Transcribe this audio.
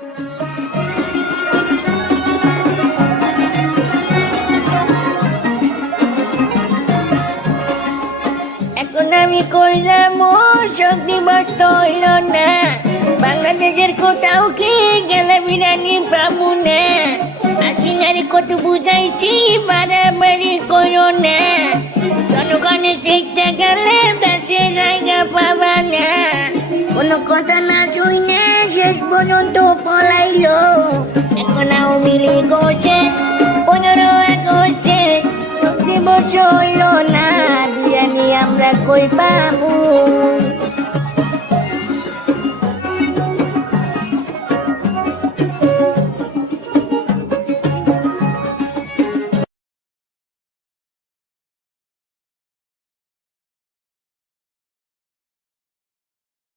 এখন আমি কই যাবো, শক্তি বস্ত হইল না। বাংলাদেশের কোথাও কি গেলে বিরিয়ানি পাবো না। আসিনারি কত বুঝাইছি, বাড়াবাড়ি করো না। জনগণের চেষ্টা গেলে দেশে জায়গা পাবা না। কোনো কথা না শুনে শেষ পর্যন্ত পলাইলো। এখন আওয়ামী লীগ করছে, 15 আগস্টে শক্তি বস্ত হইল না। বিরিয়ানি আমরা কই পাবো।